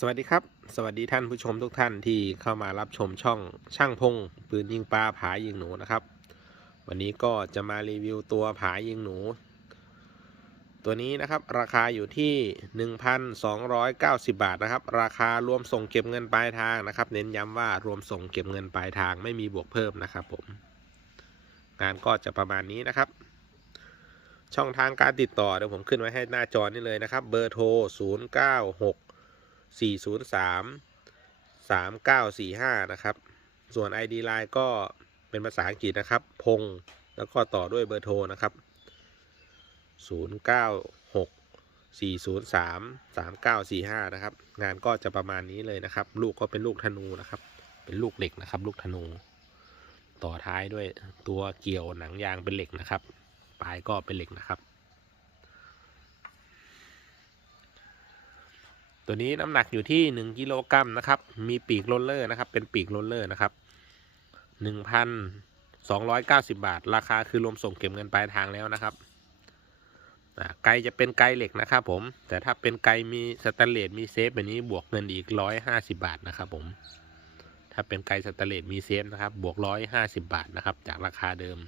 สวัสดีครับ สวัสดีท่านผู้ชมทุกท่านที่เข้ามารับชมช่องช่างพงปืนยิงปลาผายิงหนูนะครับ วันนี้ก็จะมารีวิวตัวผายิงหนู ตัวนี้นะครับราคาอยู่ที่ 1,290 บาทนะครับ ราคารวมส่งเก็บเงินปลายทางนะครับ เน้นย้ำว่ารวมส่งเก็บเงินปลายทางไม่มีบวกเพิ่มนะครับผม งานก็จะประมาณนี้นะครับช่องทางการติดต่อเดี๋ยวผมขึ้นไว้ให้หน้าจอนี่เลยนะครับ เบอร์โทร 096 403 3945 นะครับ ส่วน ID Line ก็เป็นภาษาอังกฤษนะครับ พง แล้วก็ต่อด้วยเบอร์โทรนะครับ 096 403 3945 นะครับ งานก็จะประมาณนี้เลยนะครับ ลูกก็เป็นลูกธนูนะครับ เป็นลูกเหล็กนะครับ ลูกธนู ต่อท้ายด้วยตัวเกี่ยวหนังยางเป็นเหล็กนะครับ ปลายก็เป็นเหล็กนะครับ ตัวนี้น้ำหนักอยู่ที่ 1กิโลกรัมนะครับ มีปีกโรลเลอร์นะครับ เป็นปีกโรลเลอร์นะครับ 1,290 บาท ราคาคือรวมส่งเก็บเงินปลายทางแล้วนะครับไกลจะเป็นไกลเหล็กนะครับผม แต่ถ้าเป็นไกลมีสแตนเลสมีเซฟแบบนี้บวกเงินอีก 150 บาทนะครับผม ถ้าเป็นไกลสแตนเลสมีเซฟนะครับ บวก 150 บาทนะครับ จากราคาเดิม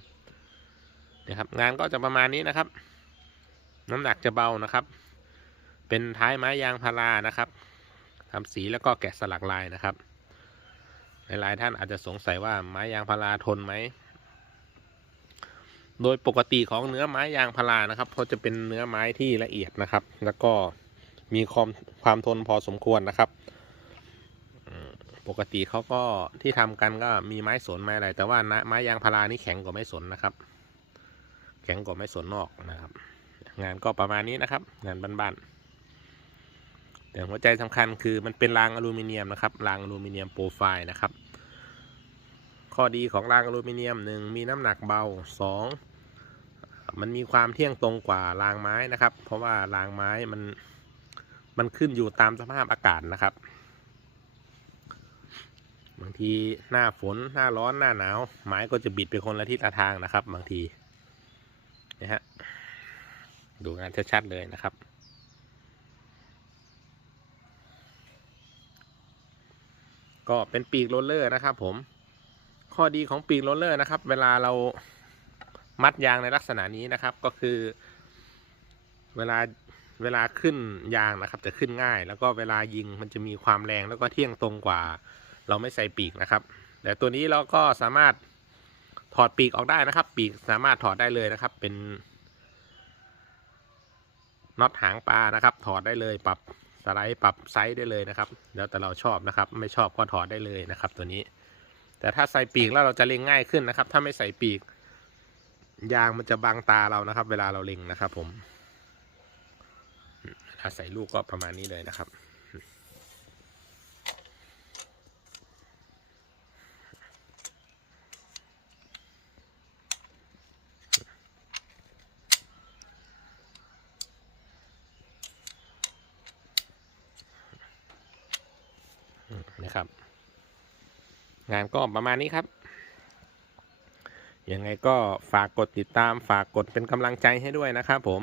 นะครับ งานก็จะประมาณนี้นะครับ น้ำหนักจะเบานะครับ เป็นท้ายไม้ยางพารานะครับทำสีแล้วก็แกะสลักลายนะครับ หลายๆท่านอาจจะสงสัยว่าไม้ยางพาราทนไหม โดยปกติของเนื้อไม้ยางพารานะครับเขาจะเป็นเนื้อไม้ที่ละเอียดนะครับ แล้วก็มีความความทนพอสมควรนะครับ ปกติเขาก็ที่ทำกันก็มีไม้สนไม้อะไร แต่ว่าไม้ยางพารานี่แข็งกว่าไม้สนนะครับ แข็งกว่าไม้สนนอกนะครับ งานก็ประมาณนี้นะครับ งานบ้านๆ แต่หัวใจสำคัญคือมันเป็นรางอลูมิเนียมนะครับรางอลูมิเนียมโปรไฟล์นะครับ ข้อดีของรางอลูมิเนียมหนึ่งมีน้ำหนักเบาสองมันมีความเที่ยงตรงกว่ารางไม้นะครับ เพราะว่ารางไม้มันมันขึ้นอยู่ตามสภาพอากาศนะครับ บางทีหน้าฝนหน้าร้อนหน้าหนาว ไม้ก็จะบิดไปคนละทิศละทางนะครับ บางทีนะฮะดูงานชัดๆเลยนะครับ ก็เป็นปีกโรลเลอร์นะครับ ผม ข้อดีของปีกโรลเลอร์นะครับ เวลาเรามัดยางในลักษณะนี้นะครับ ก็คือ เวลาเวลาขึ้นยางนะครับ จะขึ้นง่าย แล้วก็เวลายิงมันจะมีความแรงแล้วก็เที่ยงตรงกว่า เราไม่ใส่ปีกนะครับแต่ตัวนี้เราก็สามารถถอดปีกออกได้นะครับ ปีกสามารถถอดได้เลยนะครับ เป็นน็อตหางปลานะครับ ถอดได้เลยปรับ สไลด์ปรับไซส์ได้เลยนะครับ แล้วแต่เราชอบนะครับ ไม่ชอบก็ถอดได้เลยนะครับ ตัวนี้ แต่ถ้าใส่ปีกแล้วเราจะเล็งง่ายขึ้นนะครับ ถ้าไม่ใส่ปีก ยางมันจะบังตาเรานะครับ เวลาเราเล็งนะครับ ผมถ้าใส่ลูกก็ประมาณนี้เลยนะครับนะครับ งานก็ประมาณนี้ครับ ยังไงก็ฝากกดติดตามฝากกดเป็นกำลังใจให้ด้วยนะครับผม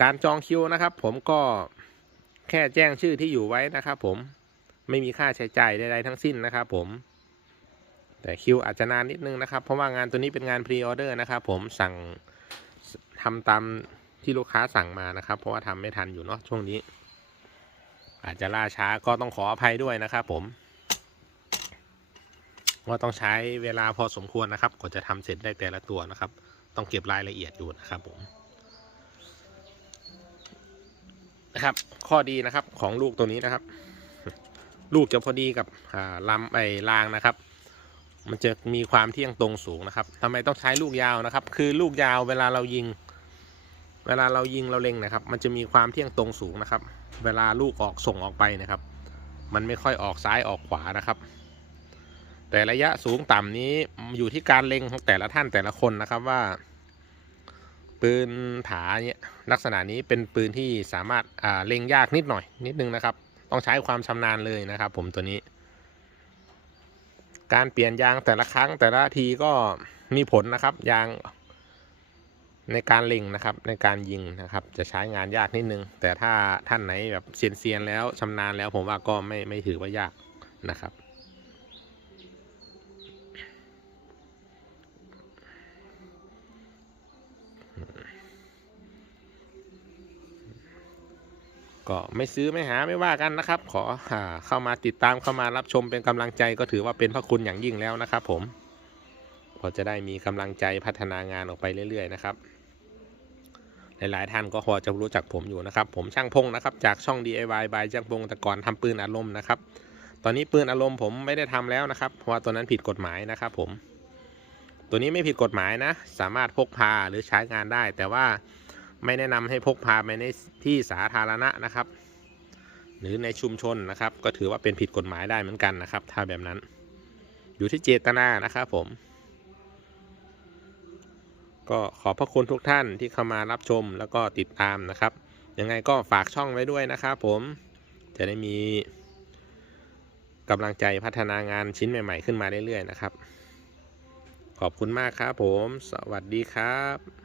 การจองคิวนะครับ ผมก็แค่แจ้งชื่อที่อยู่ไว้นะครับ ผมไม่มีค่าใช้จ่ายใดๆทั้งสิ้นนะครับ ผม แต่คิวอาจจะนานนิดนึงนะครับ เพราะว่างานตัวนี้เป็นงานพรีออเดอร์นะครับผมสั่งทำตามที่ลูกค้าสั่งมานะครับ เพราะว่าทำไม่ทันอยู่เนาะช่วงนี้ อาจจะล่าช้าก็ต้องขออภัยด้วยนะครับผม ว่าต้องใช้เวลาพอสมควรนะครับ กว่าจะทำเสร็จได้แต่ละตัวนะครับ ต้องเก็บรายละเอียดอยู่นะครับผมนะครับ ข้อดีนะครับของลูกตัวนี้นะครับ ลูกจะพอดีกับลำไอ้รางนะครับ มันจะมีความเที่ยงตรงสูงนะครับทำไมต้องใช้ลูกยาวนะครับ คือลูกยาวเวลาเรายิง เวลาเรายิงเราเล็งนะครับ มันจะมีความเที่ยงตรงสูงนะครับ เวลาลูกออกส่งออกไปนะครับ มันไม่ค่อยออกซ้ายออกขวานะครับ แต่ระยะสูงต่ำนี้อยู่ที่การเล็งของแต่ละท่านแต่ละคนนะครับว่า ปืนผาเนี่ยลักษณะนี้เป็นปืนที่สามารถเล็งยากนิดหน่อย นิดนึงนะครับ ต้องใช้ความชำนาญเลยนะครับ ผมตัวนี้ การเปลี่ยนยางแต่ละครั้งแต่ละทีก็มีผลนะครับยางในการเล็งนะครับในการยิงนะครับ จะใช้งานยากนิดนึง แต่ถ้าท่านไหนแบบเซียนๆแล้วชำนาญแล้วผมว่าก็ไม่ไม่ถือว่ายากนะครับ ก็ไม่ซื้อไม่หาไม่ว่ากันนะครับ ขอเข้ามาติดตามเข้ามารับชมเป็นกำลังใจก็ถือว่าเป็นพระคุณอย่างยิ่งแล้วนะครับผมก็จะได้มีกำลังใจพัฒนางานออกไปเรื่อย ๆ นะครับ หลายๆท่านก็พอจะรู้จักผมอยู่นะครับ ผมช่างพงนะครับจากช่อง DIY by ช่างพงแต่ก่อนทำปืนอารมณ์นะครับ ตอนนี้ปืนอารมณ์ผมไม่ได้ทำแล้วนะครับ เพราะว่าตัวนั้นผิดกฎหมายนะครับ ผม ตัวนี้ไม่ผิดกฎหมายนะ สามารถพกพาหรือใช้งานได้ แต่ว่า ไม่แนะนำให้พกพาไปในที่สาธารณะนะครับ หรือในชุมชนนะครับ ก็ถือว่าเป็นผิดกฎหมายได้เหมือนกันนะครับ ถ้าแบบนั้น อยู่ที่เจตนานะครับผม ก็ขอบพระคุณทุกท่านที่เข้ามารับชมแล้วก็ติดตามนะครับ ยังไงก็ฝากช่องไว้ด้วยนะครับผมจะได้มีกำลังใจพัฒนางานชิ้นใหม่ ๆ ขึ้นมาเรื่อยๆนะครับ ขอบคุณมากครับผม สวัสดีครับ